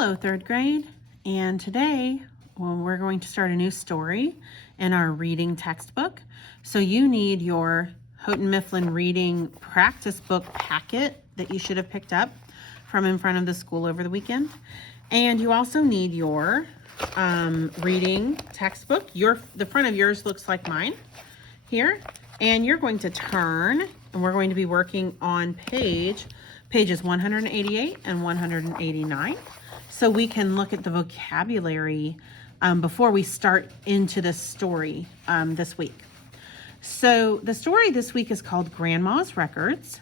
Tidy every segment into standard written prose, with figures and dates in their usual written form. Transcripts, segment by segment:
Hello, third grade. And today, we're going to start a new story in our reading textbook. So you need your Houghton Mifflin reading practice book packet that you should have picked up from in front of the school over the weekend. And you also need your reading textbook. The front of yours looks like mine here. And you're going to turn, and we're going to be working on pages 188 and 189. So we can look at the vocabulary before we start into this story this week. So the story this week is called Grandma's Records.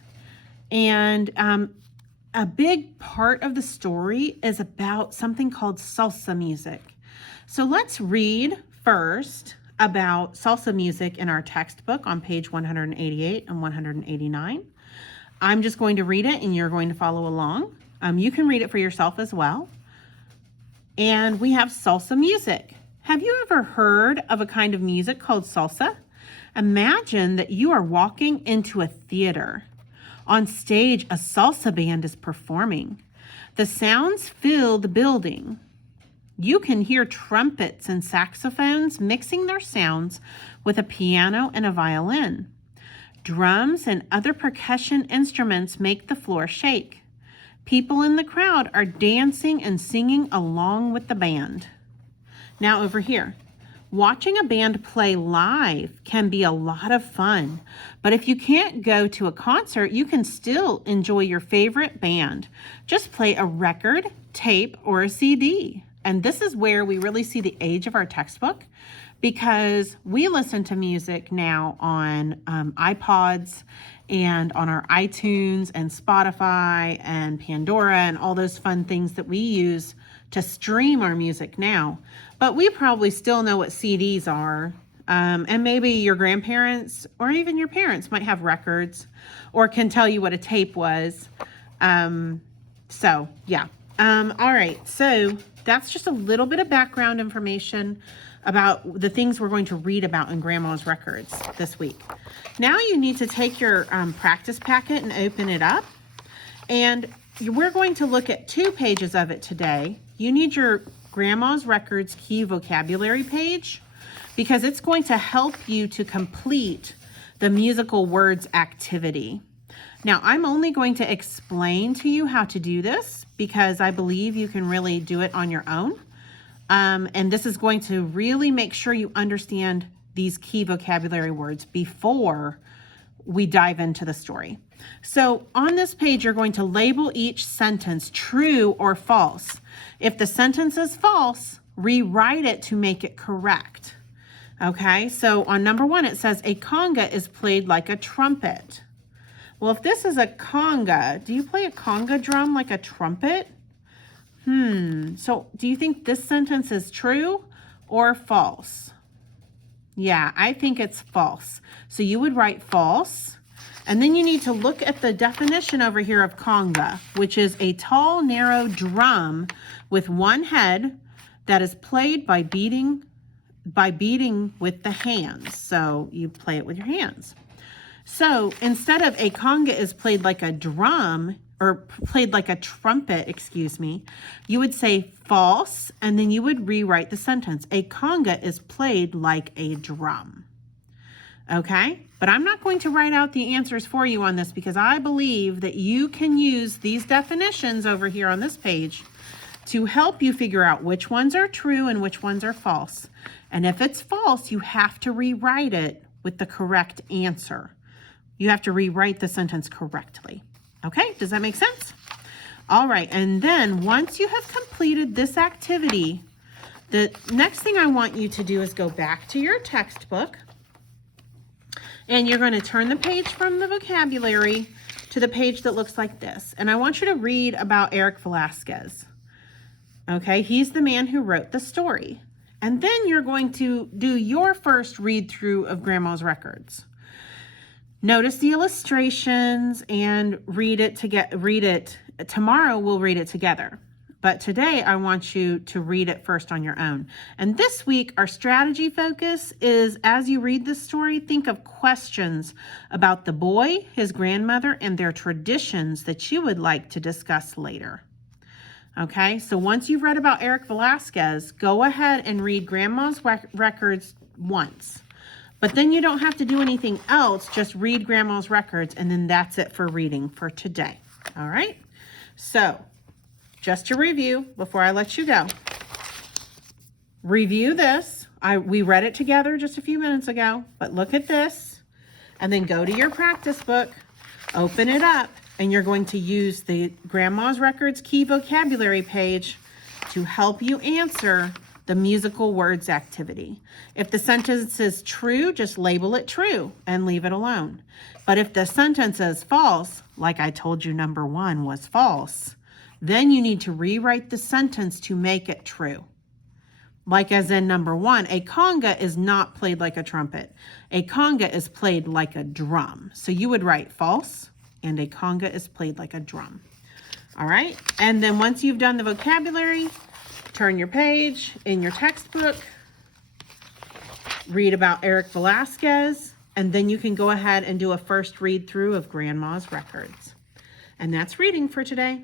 And a big part of the story is about something called salsa music. So let's read first about salsa music in our textbook on page 188 and 189. I'm just going to read it and you're going to follow along. You can read it for yourself as well. And we have salsa music. Have you ever heard of a kind of music called salsa? Imagine that you are walking into a theater. On stage, a salsa band is performing. The sounds fill the building. You can hear trumpets and saxophones mixing their sounds with a piano and a violin. Drums and other percussion instruments make the floor shake. People in the crowd are dancing and singing along with the band. Now over here, watching a band play live can be a lot of fun, but if you can't go to a concert, you can still enjoy your favorite band. Just play a record, tape, or a CD. And this is where we really see the age of our textbook, because we listen to music now on iPods and on our iTunes and Spotify and Pandora and all those fun things that we use to stream our music now. But we probably still know what CDs are. And maybe your grandparents or even your parents might have records or can tell you what a tape was. All right. So that's just a little bit of background information about the things we're going to read about in Grandma's Records this week. Now you need to take your practice packet and open it up. And we're going to look at 2 pages of it today. You need your Grandma's Records key vocabulary page because it's going to help you to complete the musical words activity. Now, I'm only going to explain to you how to do this because I believe you can really do it on your own. And this is going to really make sure you understand these key vocabulary words before we dive into the story. So on this page, you're going to label each sentence true or false. If the sentence is false, rewrite it to make it correct. Okay, so on number 1, it says a conga is played like a trumpet. Well, if this is a conga, do you play a conga drum like a trumpet? So do you think this sentence is true or false? Yeah, I think it's false. So you would write false. And then you need to look at the definition over here of conga, which is a tall, narrow drum with one head that is played by beating with the hands. So you play it with your hands. So instead of a conga is played like a drum, or played like a trumpet, you would say false, and then you would rewrite the sentence. A conga is played like a drum. Okay? But I'm not going to write out the answers for you on this because I believe that you can use these definitions over here on this page to help you figure out which ones are true and which ones are false. And if it's false, you have to rewrite it with the correct answer. You have to rewrite the sentence correctly. Okay, does that make sense? All right, and then once you have completed this activity, the next thing I want you to do is go back to your textbook, and you're going to turn the page from the vocabulary to the page that looks like this. And I want you to read about Eric Velasquez. Okay, he's the man who wrote the story. And then you're going to do your first read through of Grandma's Records. Notice the illustrations and read it. Tomorrow we'll read it together. But today I want you to read it first on your own. And this week our strategy focus is, as you read this story, think of questions about the boy, his grandmother, and their traditions that you would like to discuss later. Okay, so once you've read about Eric Velasquez, go ahead and read Grandma's Records once. But then you don't have to do anything else, just read Grandma's Records, and then that's it for reading for today. All right, so just to review before I let you go. Review this. We read it together just a few minutes ago, but look at this, and then go to your practice book, open it up, and you're going to use the Grandma's Records key vocabulary page to help you answer the musical words activity. If the sentence is true, just label it true and leave it alone. But if the sentence is false, like I told you number 1 was false, then you need to rewrite the sentence to make it true. Like as in number 1, a conga is not played like a trumpet. A conga is played like a drum. So you would write false, and a conga is played like a drum. All right, and then once you've done the vocabulary, turn your page in your textbook, read about Eric Velasquez, and then you can go ahead and do a first read through of Grandma's Records. And that's reading for today.